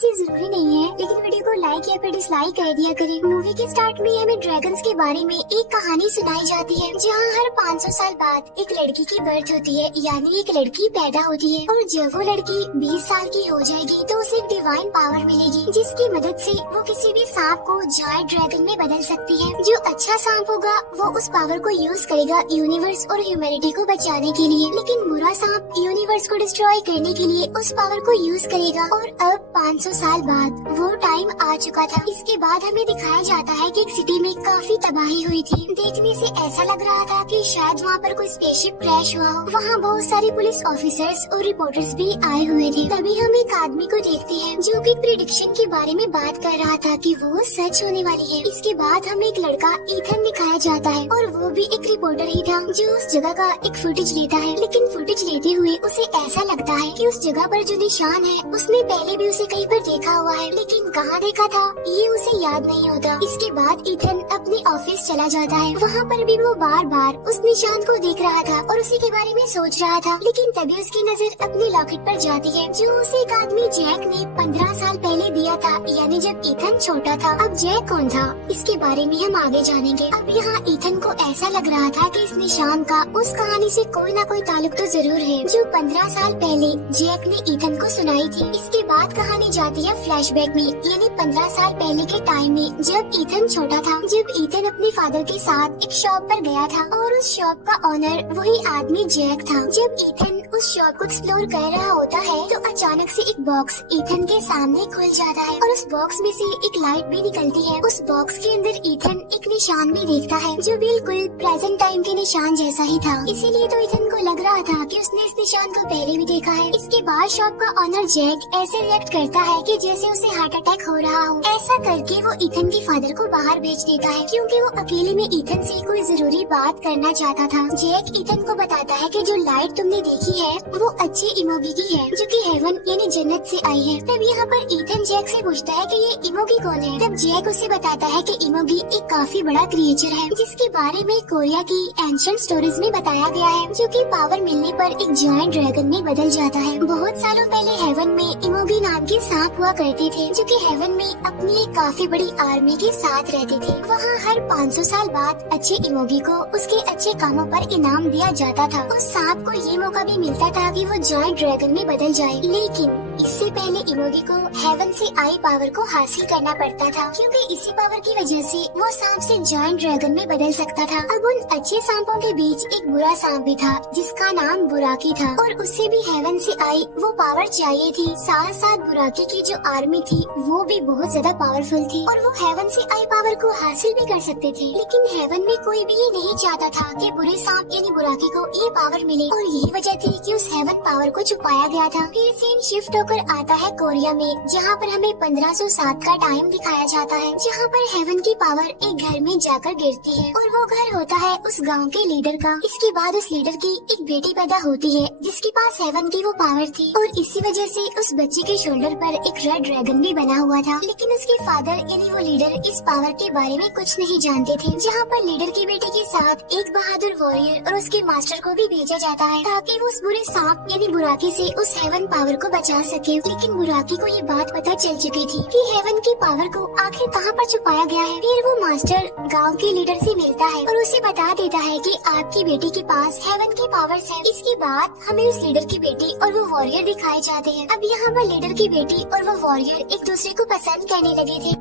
वैसे जरूरी नहीं है, लेकिन वीडियो को लाइक या फिर डिसलाइक कर दिया करें। मूवी के स्टार्ट में हमें ड्रैगन्स के बारे में एक कहानी सुनाई जाती है, जहाँ हर 500 साल बाद एक लड़की की बर्थ होती है, यानी एक लड़की पैदा होती है। और जब वो लड़की 20 साल की हो जाएगी तो उसे एक डिवाइन पावर मिलेगी, जिसकी मदद से वो किसी भी सांप को जायंट ड्रैगन में बदल सकती है। जो अच्छा सांप होगा वो उस पावर को यूज करेगा यूनिवर्स और ह्यूमैनिटी को बचाने के लिए, लेकिन बुरा सांप यूनिवर्स को डिस्ट्रॉय करने के लिए उस पावर को यूज करेगा। और अब 500 साल बाद वो टाइम आ चुका था। इसके बाद हमें दिखाया जाता है कि एक सिटी में काफी तबाही हुई थी। देखने से ऐसा लग रहा था कि शायद वहाँ पर कोई स्पेसशिप क्रैश हुआ हो। वहाँ बहुत सारे पुलिस ऑफिसर्स और रिपोर्टर्स भी आए हुए थे। तभी हम एक आदमी को देखते हैं जो कि प्रिडिक्शन के बारे में बात कर रहा था कि वो सच होने वाली है। इसके बाद हमें एक लड़का ईथन दिखाया जाता है, और वो भी एक रिपोर्टर ही था जो उस जगह का एक फुटेज लेता है। लेकिन फुटेज लेते हुए उसे ऐसा लगता है कि उस जगह पर जो निशान है उसने पहले भी उसे कहीं पर देखा हुआ है, लेकिन कहाँ देखा था ये उसे याद नहीं होता। इसके बाद ईथन अपने ऑफिस चला जाता है। वहाँ पर भी वो बार बार उस निशान को देख रहा था और उसी के बारे में सोच रहा था। लेकिन तभी उसकी नजर अपने लॉकेट पर जाती है, जो उसे एक आदमी जैक ने 15 साल पहले दिया था, यानी जब ईथन छोटा था। अब जैक कौन था इसके बारे में हम आगे जानेंगे। अब यहाँ ईथन को ऐसा लग रहा था कि इस निशान का उस कहानी से कोई ना कोई ताल्लुक तो जरूर है, जो 15 साल पहले जैक ने ईथन को सुनाई थी। इसके बाद कहानी जाती है फ्लैशबैक में, यानी 15 साल पहले के टाइम में जब ईथन छोटा था। जब ईथन अपने फादर के साथ एक शॉप पर गया था और उस शॉप का ऑनर वही आदमी जैक था। जब ईथन उस शॉप को एक्सप्लोर कर रहा होता है तो अचानक से एक बॉक्स ईथन के सामने खुल जाता है और उस बॉक्स में से एक लाइट भी निकलती है। उस बॉक्स के अंदर ईथन एक निशान भी देखता है, जो बिल्कुल प्रेजेंट टाइम के निशान जैसा ही था। इसीलिए तो ईथन को लग रहा था कि उसने इस निशान को पहले भी देखा है। इसके बाद शॉप का ऑनर जैक ऐसे रिएक्ट करता है कि जैसे उसे हार्ट अटैक हो रहा हो। ऐसा करके वो ईथन के फादर को बाहर भेज देता है, क्योंकि वो अकेले में ईथन से कोई जरूरी बात करना चाहता था। जैक ईथन को बताता है कि जो लाइट तुमने देखी है वो अच्छे इमोगी की है, जो कि हेवन यानी जन्नत से आई है। तब यहाँ पर ईथन जैक से पूछता है कि ये इमोगी कौन है। तब जैक उसे बताता है कि इमोगी एक काफी बड़ा क्रिएचर है, जिसके बारे में कोरिया की एंशिएंट स्टोरीज में बताया गया है, जो कि पावर मिलने पर एक जायंट ड्रैगन में बदल जाता है। बहुत सालों पहले हेवन में इमोगी नाम के सांप हुआ करते थे, जो कि हेवन में अपनी एक काफी बड़ी आर्मी के साथ रहते थे। वहाँ हर 500 साल बाद अच्छे इमोगी को उसके अच्छे कामों पर इनाम दिया जाता था। उस सांप को ये मौका भी मिलता था कि वो जायंट ड्रैगन में बदल जाए, लेकिन इससे पहले इमोगी को हेवन से आई पावर को हासिल करना पड़ता था, क्योंकि इसी पावर की वजह से वो सांप से जायंट ड्रैगन में बदल सकता था। अब उन अच्छे सांपों के बीच एक बुरा सांप भी था, जिसका नाम बुराकी था, और उससे भी हेवन से आई वो पावर चाहिए थी। साथ साथ बुराकी की जो आर्मी थी वो भी बहुत ज्यादा पावरफुल थी, और वो हेवन से आई पावर को हासिल भी कर सकते थे। लेकिन हेवन में कोई भी ये नहीं चाहता था कि बुरे सांप यानी बुराकी को ये पावर मिले, और यही वजह थी कि उस हेवन पावर को छुपाया गया था। फिर सीन शिफ्ट होकर आता है कोरिया में, जहाँ पर हमें 1507 का टाइम दिखाया जाता है, जहाँ पर हेवन की पावर एक घर में जाकर गिरती है, और वो घर होता है उस गांव के लीडर का। इसके बाद उस लीडर की एक बेटी पैदा होती है, जिसके पास हेवन की वो पावर थी, और इसी वजह से उस बच्चे के शोल्डर पर एक रेड ड्रैगन भी बना हुआ था। लेकिन उसके फादर यानी वो लीडर इस पावर के बारे में कुछ नहीं जानते थे। जहाँ पर लीडर की बेटी के साथ एक बहादुर वॉरियर और उसके मास्टर को भी भेजा जाता है, ताकि वो उस बुरे सांप यानी बुराकी से उस हेवन पावर को बचा सके। लेकिन बुराकी को ये बात पता चल चुकी थी कि हेवन की पावर को आखिर कहाँ पर छुपाया गया है। फिर वो मास्टर गांव के लीडर से मिलता है और उसे बता देता है कि आपकी बेटी के पास हेवन की पावर्स हैं। इसके बाद हमें उस लीडर की बेटी और वो वॉरियर दिखाए जाते हैं। अब यहाँ पर लीडर की बेटी और वो वॉरियर एक दूसरे को पसंद करने लगे थे।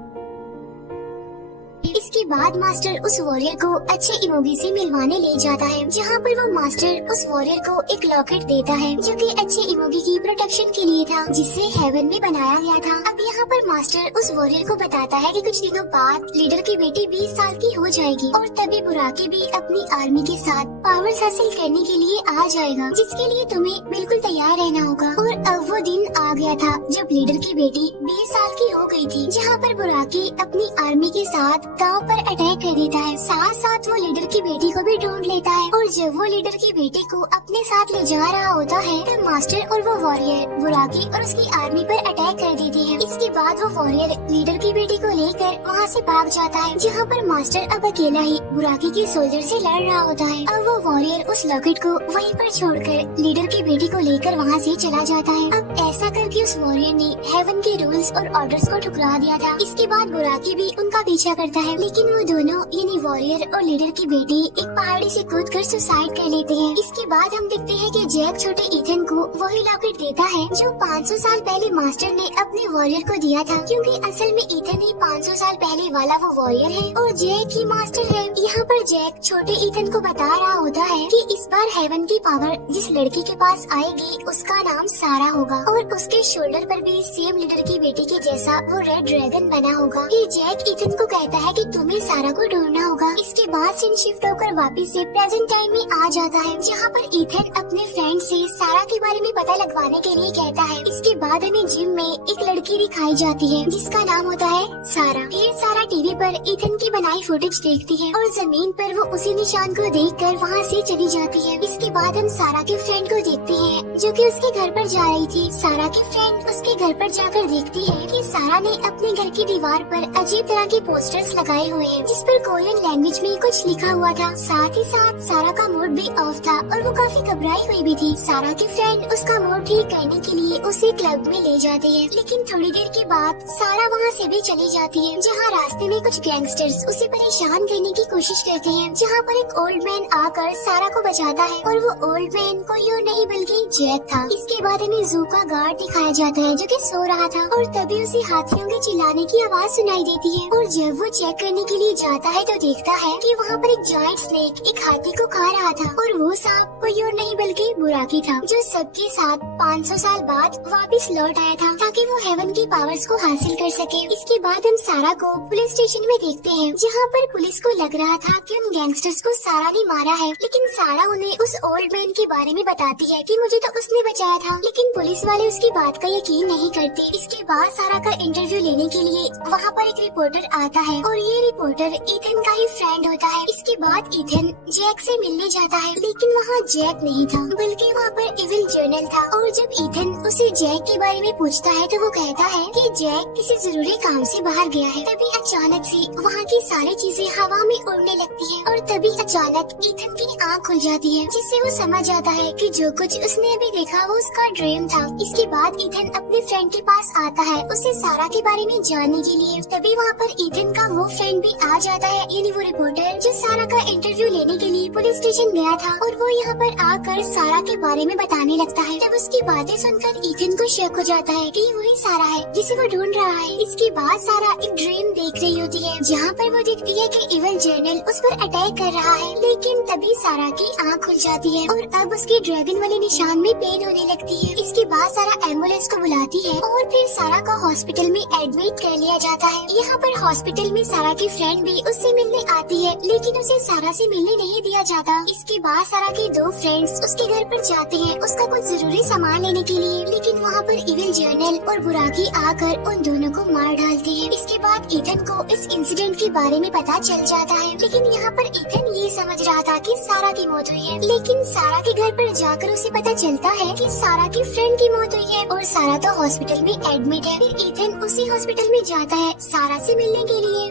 इसके बाद मास्टर उस वॉरियर को अच्छे इमोगी से मिलवाने ले जाता है, जहाँ पर वो मास्टर उस वॉरियर को एक लॉकेट देता है, जो कि अच्छे इमोगी की प्रोटेक्शन के लिए था, जिसे हेवन में बनाया गया था। अब यहाँ पर मास्टर उस वॉरियर को बताता है कि कुछ दिनों बाद लीडर की बेटी 20 साल की हो जाएगी, और तभी बुराकी भी अपनी आर्मी के साथ पावर्स हासिल करने के लिए आ जाएगा, जिसके लिए तुम्हें बिल्कुल तैयार रहना होगा। और अब वो दिन आ गया था जब लीडर की बेटी 20 साल की हो गई थी, जहाँ पर बुराकी अपनी आर्मी के साथ गांव पर अटैक कर देता है। साथ साथ वो लीडर की बेटी को भी ढूंढ लेता है, और जब वो लीडर की बेटी को अपने साथ ले जा रहा होता है तब मास्टर और वो वॉरियर बुराकी और उसकी आर्मी पर अटैक कर देते हैं। इसके बाद वो वॉरियर लीडर की बेटी को लेकर वहाँ से भाग जाता है, जहाँ पर मास्टर अब अकेला ही बुराकी के सोल्जर से लड़ रहा होता है। अब वो वॉरियर उस लॉकेट को वहीं पर छोड़कर लीडर की बेटी को लेकर वहाँ से चला जाता है। अब ऐसा करके उस वॉरियर ने हेवन के रूल्स और ऑर्डर्स को ठुकरा दिया था। इसके बाद बुराकी भी उनका पीछा करता है, लेकिन वो दोनों यानी वॉरियर और लीडर की बेटी एक पहाड़ी से कूदकर सुसाइड कर लेते हैं। इसके बाद हम देखते हैं कि जैक छोटे ईथन को वही लॉकेट देता है जो 500 साल पहले मास्टर ने अपने वॉरियर को दिया था, क्योंकि असल में ईथन ही 500 साल पहले वाला वो वॉरियर है और जैक ही मास्टर है। यहाँ पर जैक छोटे ईथन को बता रहा होता है कि इस बार हेवन की पावर जिस लड़की के पास आएगी उसका नाम सारा होगा और उसके शोल्डर पर भी सेम लीडर की बेटी के जैसा वो रेड ड्रैगन बना होगा। फिर जैक ईथन को कहता है कि तुम्हें सारा को ढूंढना होगा। इसके बाद सीन शिफ्ट होकर वापस से प्रेजेंट टाइम में आ जाता है, जहाँ पर ईथन अपने फ्रेंड से सारा के बारे में पता लगवाने के लिए कहता है। इसके बाद हमें जिम में एक लड़की दिखाई जाती है जिसका नाम होता है सारा। फिर सारा टीवी पर ईथन की बनाई फुटेज देखती है और जमीन पर वो उसी निशान को देखकर वहाँ से चली जाती है। इसके बाद हम सारा के फ्रेंड को देखते हैं जो कि उसके घर पर जा रही थी। सारा की फ्रेंड उसके घर पर जाकर देखती है कि सारा ने अपने घर की दीवार पर अजीब तरह के पोस्टर्स लगाए हुए हैं जिस पर कोरियन लैंग्वेज में कुछ लिखा हुआ था। साथ ही साथ सारा का मूड भी ऑफ था और वो काफी घबराई हुई भी थी। सारा की फ्रेंड उसका मूड ठीक करने के लिए उसे क्लब में ले जाते हैं, लेकिन थोड़ी देर के बाद सारा वहाँ से भी चली जाती है, जहाँ रास्ते में कुछ गैंगस्टर्स उसे परेशान करने की कोशिश करते हैं, जहाँ पर एक ओल्ड मैन आकर सारा को बचाता है और वो ओल्ड मैन कोई और नहीं बल्कि जैक था। इसके बाद हमें जू का गार्ड दिखाया जाता है जो कि सो रहा था और तभी उसे हाथियों के चिल्लाने की आवाज सुनाई देती है और जब वो चेक करने के लिए जाता है तो देखता है कि वहाँ पर एक जायंट स्नेक एक हाथी को खा रहा था और वो सांप कोई और नहीं बल्कि बुराकी था, जो सबके साथ 500 साल बाद वापस लौट आया था ताकि वो हेवन की पावर्स को हासिल कर सके। इसके बाद हम सारा को पुलिस स्टेशन में देखते हैं, जहाँ पर पुलिस को लग रहा था कि उन गैंगस्टर्स को सारा ने मारा है, लेकिन सारा उन्हें उस ओल्ड मैन के बारे में बताती है कि मुझे तो उसने बचाया था, लेकिन पुलिस वाले उसकी बात का यकीन नहीं करते। इसके बाद सारा का इंटरव्यू लेने के लिए वहाँ पर एक रिपोर्टर आता है और ये रिपोर्टर ईथन का ही फ्रेंड होता है। इसके बाद ईथन जैक से मिलने जाता है, लेकिन वहाँ जैक नहीं था बल्कि वहाँ पर इविल जर्नल था और जब ईथन उसे जैक के बारे में पूछता है तो वो कहता है कि जैक किसी जरूरी काम से बाहर गया है। तभी अचानक से वहाँ की सारी चीजें हवा में उड़ने लगती है और तभी अचानक ईथन की आँख खुल जाती है, जिससे वो समझ जाता है कि जो कुछ उसने अभी देखा वो उसका ड्रीम था। इसके बाद ईथन अपने फ्रेंड के पास आता है उसे सारा के बारे में जानने के लिए। तभी वहाँ पर ईथन का वो फ्रेंड भी आ जाता है, यानी वो रिपोर्टर जो सारा का इंटरव्यू लेने के लिए पुलिस स्टेशन गया था, और वो यहाँ पर आकर सारा के बारे में बताने लगता है। तब उसकी बातें सुनकर ईथन को शक हो जाता है कि वही सारा है जिसे वो ढूंढ रहा है। इसके बाद सारा एक ड्रीम देख रही होती है, जहाँ पर वो देखती है कि इविल जर्नल उस पर अटैक कर रहा है, लेकिन तभी सारा की आँख खुल जाती है और अब उसके ड्रैगन वाले निशान में पेन होने लगती है। इसके बाद सारा एम्बुलेंस को बुलाती है और फिर सारा का हॉस्पिटल में एडमिट कर लिया जाता है। यहाँ पर हॉस्पिटल में सारा की फ्रेंड भी उससे मिलने आती है, लेकिन उसे सारा से मिलने नहीं दिया जाता। इसके बाद सारा के दो फ्रेंड्स उसके घर पर जाते हैं उसका कुछ जरूरी सामान लेने के लिए, लेकिन वहाँ पर इविल जर्नल और बुराकी आकर उन दोनों को मार डालते हैं। इसके बाद ईथन को इस इंसिडेंट के बारे में पता चल जाता है, लेकिन यहाँ पर ईथन ये समझ रहा था कि सारा की मौत हुई है, लेकिन सारा के घर पर जाकर उसे पता चलता है कि सारा की फ्रेंड की मौत हुई है और सारा तो हॉस्पिटल में एडमिट है। फिर ईथन उसी हॉस्पिटल में जाता है सारा से मिलने के लिए,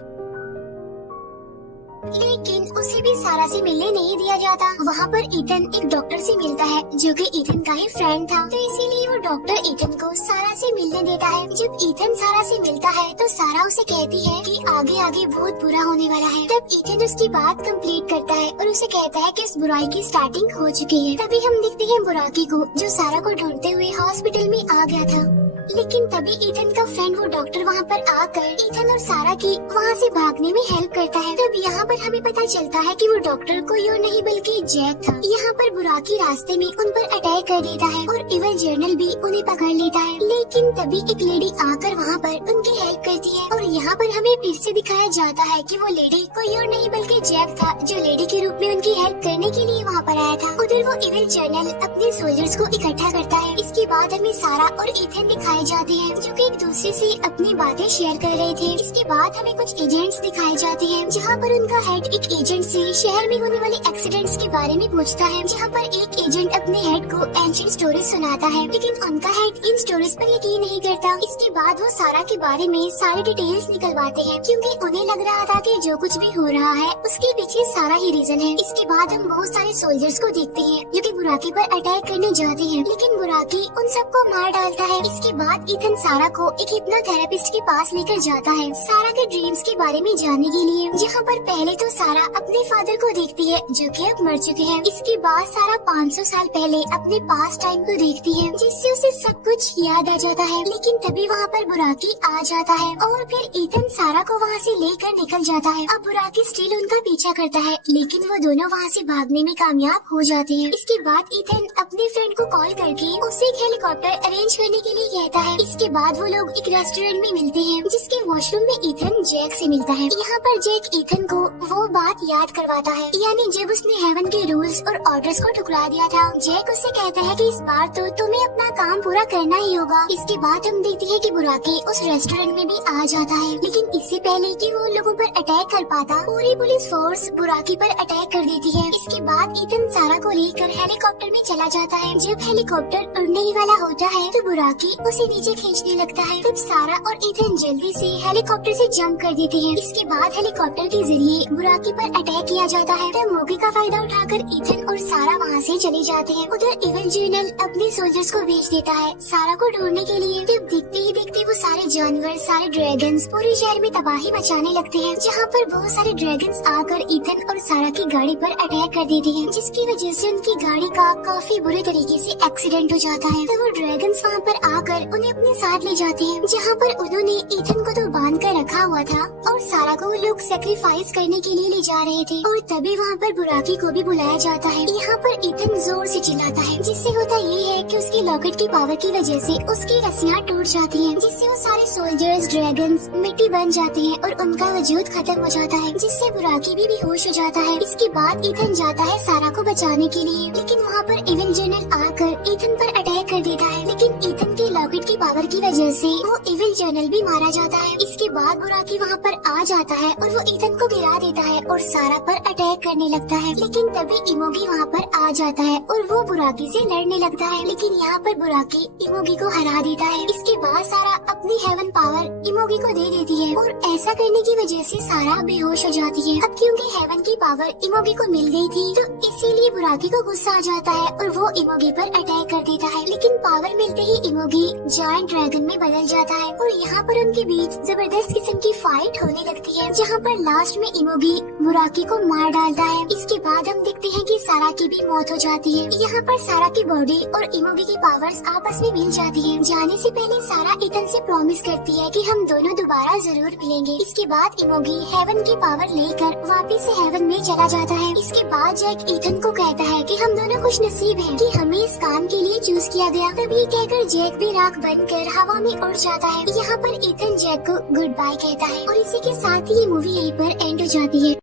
लेकिन उसे भी सारा से मिलने नहीं दिया जाता। वहाँ पर ईथन एक डॉक्टर से मिलता है जो कि ईथन का ही फ्रेंड था, तो इसीलिए वो डॉक्टर ईथन को सारा से मिलने देता है। जब ईथन सारा से मिलता है तो सारा उसे कहती है कि आगे आगे बहुत बुरा होने वाला है। तब ईथन उसकी बात कंप्लीट करता है और उसे कहता है कि इस बुराई की स्टार्टिंग हो चुकी है। तभी हम देखते हैं बुराकी को जो सारा को ढूंढते हुए हॉस्पिटल में आ गया था, लेकिन तभी ईथन का फ्रेंड वो डॉक्टर वहाँ पर आकर ईथन और सारा की वहाँ से भागने में हेल्प करता है। तब यहाँ पर हमें पता चलता है कि वो डॉक्टर कोई और नहीं बल्कि जैक था। यहाँ पर बुराकी रास्ते में उन पर अटैक कर देता है और इविल जर्नल भी उन्हें पकड़ लेता है, लेकिन तभी एक लेडी आकर वहाँ पर उनकी हेल्प करती है और यहाँ पर हमें फिर से दिखाया जाता है कि वो लेडी कोई और नहीं बल्कि जैक था, जो लेडी के रूप में उनकी हेल्प करने के लिए वहाँ पर आया था। उधर वो इविल जर्नल अपने सोल्जर्स को इकट्ठा करता है। इसके बाद हमें सारा और ईथन दिखाया दिखाए जाते हैं जो कि एक दूसरे से अपनी बातें शेयर कर रहे थे। इसके बाद हमें कुछ एजेंट्स दिखाए जाते हैं जहाँ पर उनका हेड एक एजेंट से शहर में होने वाले एक्सीडेंट्स के बारे में पूछता है, जहाँ पर एक एजेंट अपने हेड को एंशिएंट स्टोरीज सुनाता है, लेकिन उनका हेड इन स्टोरीज पर यकीन नहीं करता। इसके बाद वो सारा के बारे में सारे डिटेल्स निकलवाते हैं क्योंकि उन्हें लग रहा था कि जो कुछ भी हो रहा है उसके पीछे सारा ही रीजन है। इसके बाद हम बहुत सारे सोल्जर्स को देखते हैं जो कि बुराकी पर अटैक करने जाते हैं, लेकिन बुराकी उन सबको मार डालता है। इसके बाद इथन सारा को एक हिप्नोथेरेपिस्ट के पास लेकर जाता है सारा के ड्रीम्स के बारे में जानने के लिए, जहाँ पर पहले तो सारा अपने फादर को देखती है जो कि अब मर चुके हैं। इसके बाद सारा 500 साल पहले अपने पास्ट टाइम को देखती है जिससे उसे सब कुछ याद आ जाता है, लेकिन तभी वहाँ पर बुराकी आ जाता है और फिर इथन सारा को वहाँ से लेकर निकल जाता है। अब बुराकी स्टिल उनका पीछा करता है, लेकिन वो दोनों वहाँ से भागने में कामयाब हो जाते हैं। इसके बाद इथन अपने फ्रेंड को कॉल करके उसे एक हेलीकॉप्टर अरेंज करने के लिए कहता है। इसके बाद वो लोग एक रेस्टोरेंट में मिलते हैं जिसके वॉशरूम में इथन जैक से मिलता है। यहाँ पर जैक इथन को वो बात याद करवाता है, यानी जब उसने हेवन के रूल्स और ऑर्डर्स को ठुकरा दिया था। जैक उससे कहता है कि इस बार तो तुम्हें अपना काम पूरा करना ही होगा। इसके बाद हम देखते हैं कि बुराकी उस रेस्टोरेंट में भी आ जाता है, लेकिन इससे पहले कि वो लोगों पर अटैक कर पाता पूरी पुलिस फोर्स बुराकी पर अटैक कर देती है। इसके बाद इथन सारा को लेकर हेलीकॉप्टर में चला जाता है। जब हेलीकॉप्टर उड़ने ही वाला होता है तो बुराकी उसे नीचे खींचने लगता है। तब सारा और इथन जल्दी से हेलीकॉप्टर से जंप कर देते हैं। इसके बाद हेलीकॉप्टर के जरिए बुराकी पर अटैक किया जाता है। तब मौके का फायदा उठाकर इथन और सारा वहाँ से चले जाते हैं। उधर इविल जर्नल अपने सोल्जर्स को भेज देता है सारा को ढूंढने के लिए। तब देखते ही देखते वो सारे जानवर, सारे ड्रैगन्स पूरे शहर में तबाही मचाने लगते हैं, जहाँ पर बहुत सारे ड्रैगन्स आकर इथन और सारा की गाड़ी पर अटैक कर देते हैं, जिसकी वजह से उनकी गाड़ी का काफी बुरे तरीके से एक्सीडेंट हो जाता है। तो वो ड्रैगन्स वहाँ पर आकर उन्हें अपने साथ ले जाते हैं, जहाँ पर उन्होंने इथन को तो बांध कर रखा हुआ था और सारा को वो लोग सेक्रीफाइस करने के लिए ले जा रहे थे। और तभी वहाँ पर बुराकी को भी बुलाया जाता है। यहाँ पर इथन जोर से चिल्लाता है, जिससे होता ये है कि उसकी लॉकेट की पावर की वजह से उसकी रस्सियाँ टूट जाती हैं, जिससे वो सारे सोल्जर्स ड्रैगन्स मिट्टी बन जाते हैं और उनका वजूद खत्म हो जाता है, जिससे बुराकी भी बेहोश हो जाता है। इसके बाद इथन जाता है सारा को बचाने के लिए, लेकिन वहाँ पर इविल जर्नल आकर इथन पर अटैक कर देता है, लेकिन इथन के लॉकेट की पावर की वजह से वो इविल जर्नल भी मारा जाता है। इसके बाद बुराकी वहाँ पर आ जाता है और वो इथन को गिरा देता है और सारा पर अटैक करने लगता है, लेकिन तभी इमोगी वहाँ पर आ जाता है और वो बुराकी से लड़ने लगता है, लेकिन यहाँ पर बुराकी इमोगी को हरा देता है। इसके बाद सारा अपनी हेवन पावर इमोगी को दे देती है और ऐसा करने की वजह से सारा बेहोश हो जाती है। अब क्योंकि हेवन की पावर इमोगी को मिल गई थी तो इसीलिए बुराकी को गुस्सा आ जाता है और वो इमोगी पर अटैक कर देता है, लेकिन पावर मिलते ही इमोगी जायंट ड्रैगन में बदल जाता है और यहाँ पर उनके बीच जबरदस्त किस्म की फाइट होने लगती है, जहाँ पर लास्ट में इमोगी बुराकी को मार डालता है। इसके बाद हम देखते हैं कि सारा की भी मौत हो जाती है। यहाँ पर सारा की बॉडी और इमोगी की पावर्स आपस में मिल जाती है। जाने से पहले सारा इथन से प्रॉमिस करती है कि हम दोनों दोबारा जरूर मिलेंगे। इसके बाद इमोगी हेवन की पावर लेकर वापस से हेवन में चला जाता है। इसके बाद जैक इथन को कहता है कि हम दोनों खुश नसीब हैं कि हमें इस काम के लिए चूज किया गया। तब ये कहकर जैक भी राख बनकर हवा में उड़ जाता है। यहाँ पर इथन जैक को गुड बाय कहता है और इसी के साथ ही ये मूवी यहीं पर एंड हो जाती है।